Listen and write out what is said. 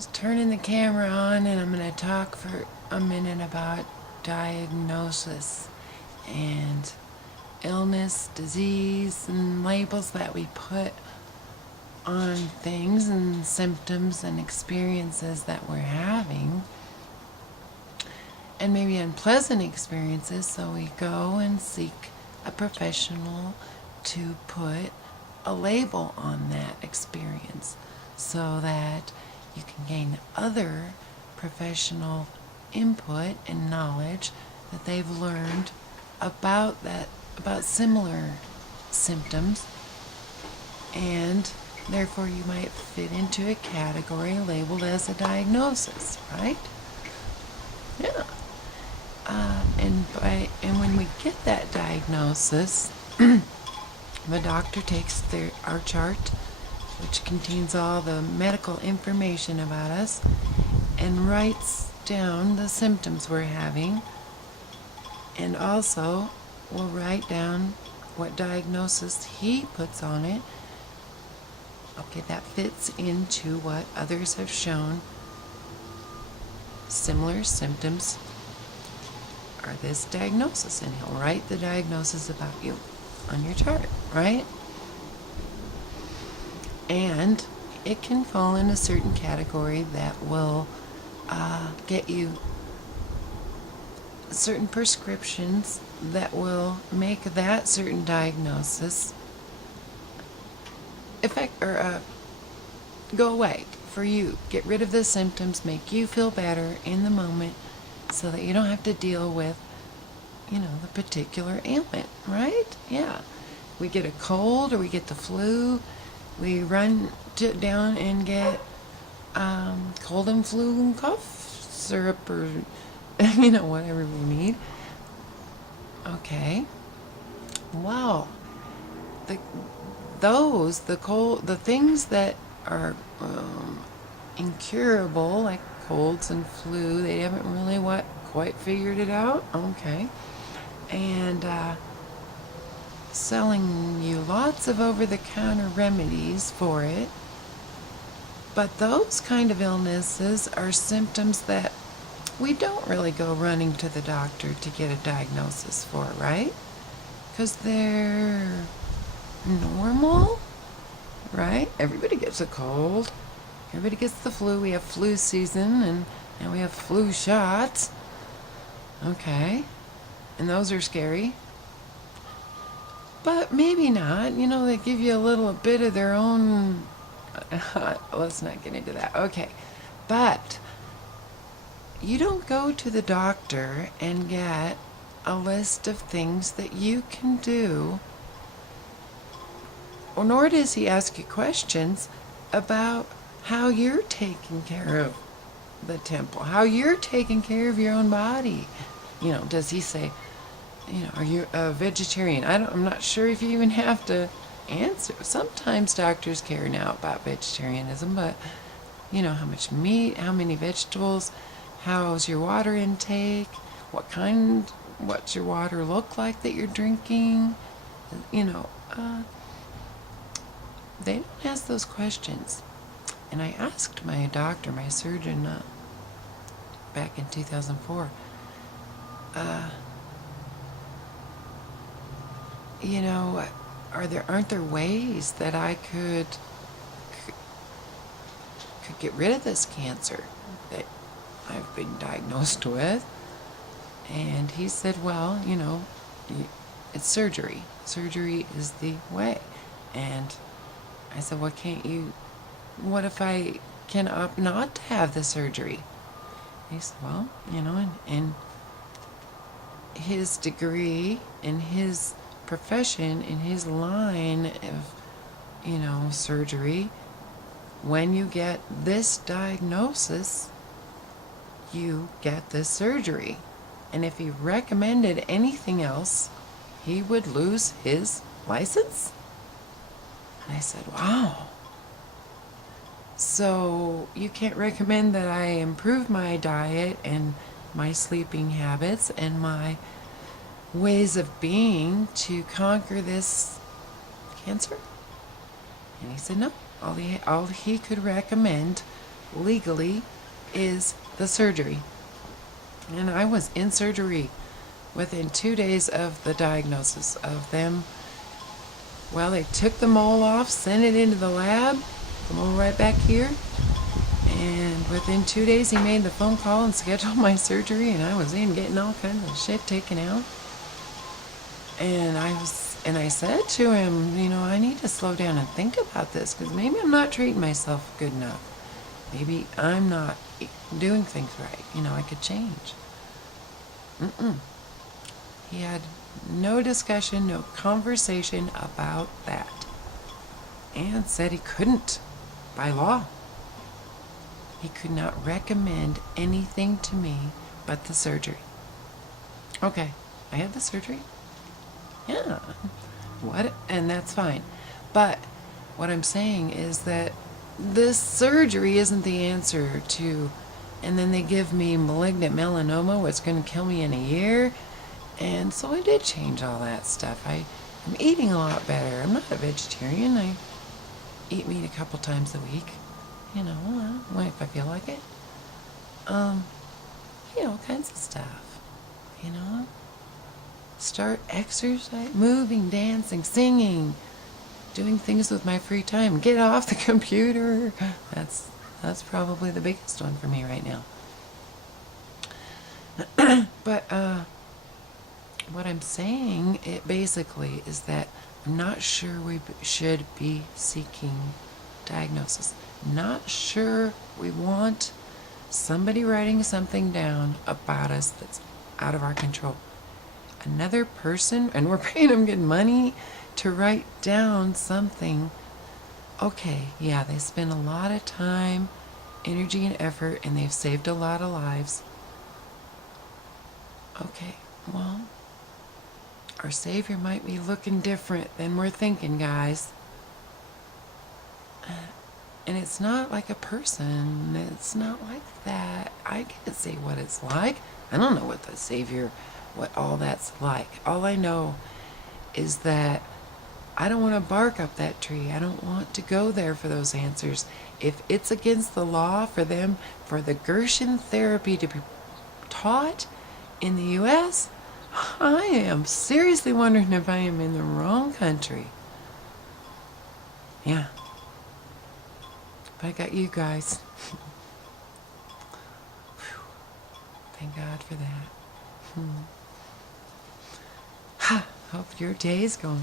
Just turning the camera on, and I'm going to talk for a minute about diagnosis and illness, disease, and labels that we put on things and symptoms and experiences that we're having, and maybe unpleasant experiences. So we go and seek a professional to put a label on that experience so that you can gain other professional input and knowledge that they've learned about similar symptoms, and therefore you might fit into a category labeled as a diagnosis, right? Yeah. And when we get that diagnosis, the doctor takes our chart, which contains all the medical information about us, and writes down the symptoms we're having, and also will write down what diagnosis he puts on it. Okay, that fits into what others have shown. Similar symptoms are this diagnosis, and he'll write the diagnosis about you on your chart, right? And it can fall in a certain category that will get you certain prescriptions that will make that certain diagnosis go away for you. Get rid of the symptoms, make you feel better in the moment, so that you don't have to deal with, the particular ailment, right? Yeah. We get a cold or we get the flu, we run down and get cold and flu and cough syrup, or whatever we need. Okay. Wow. The things that are incurable, like colds and flu, they haven't really quite figured it out. Okay. And selling you lots of over-the-counter remedies for it. But those kind of illnesses are symptoms that we don't really go running to the doctor to get a diagnosis for, right? Because they're normal, right? Everybody gets a cold. Everybody gets the flu. We have flu season, and now we have flu shots. Okay. And those are scary. But maybe not. They give you a little bit of their own. Let's not get into that. Okay. But you don't go to the doctor and get a list of things that you can do, or nor does he ask you questions about how you're taking care of the temple, how you're taking care of your own body. Does he say, are you a vegetarian? I'm not sure if you even have to answer. Sometimes doctors care now about vegetarianism, but how much meat, how many vegetables, how's your water intake, what's your water look like that you're drinking? They don't ask those questions. And I asked my doctor, my surgeon, back in 2004, aren't there ways that I could get rid of this cancer that I've been diagnosed with? And he said, well, it's surgery. Surgery is the way. And I said, what if I can opt not to have the surgery? He said, well, in his degree, in his profession, in his line of, surgery, when you get this diagnosis, you get this surgery. And if he recommended anything else, he would lose his license? And I said, wow. So you can't recommend that I improve my diet and my sleeping habits and my ways of being to conquer this cancer? And he said no. All he could recommend legally is the surgery. And I was in surgery within 2 days of the diagnosis of them. Well, they took the mole off, sent it into the lab, the mole right back here. And within 2 days, he made the phone call and scheduled my surgery, and I was in getting all kinds of shit taken out. And I said to him, I need to slow down and think about this, because maybe I'm not treating myself good enough. Maybe I'm not doing things right. I could change. He had no discussion, no conversation about that. And said he couldn't, by law. He could not recommend anything to me but the surgery. Okay, I had the surgery. Yeah. What? And that's fine. But what I'm saying is that this surgery isn't the answer to, and then they give me malignant melanoma, what's going to kill me in a year. And so I did change all that stuff. I'm eating a lot better. I'm not a vegetarian. I eat meat a couple times a week. If I feel like it. Kinds of stuff. Start exercise, moving, dancing, singing, doing things with my free time. Get off the computer. That's probably the biggest one for me right now. But what I'm saying, it basically is that I'm not sure we should be seeking diagnosis. Not sure we want somebody writing something down about us that's out of our control. Another person, and we're paying them good money to write down something. Okay, yeah, they spend a lot of time, energy, and effort, and they've saved a lot of lives. Okay, well, our Savior might be looking different than we're thinking, guys. And it's not like a person. It's not like that. I can't say what it's like. I don't know what the Savior, what all that's like. All I know is that I don't want to bark up that tree. I don't want to go there for those answers. If it's against the law for them, for the Gerson therapy to be taught in the U.S., I am seriously wondering if I am in the wrong country. Yeah. But I got you guys. Thank God for that. Hope your day's going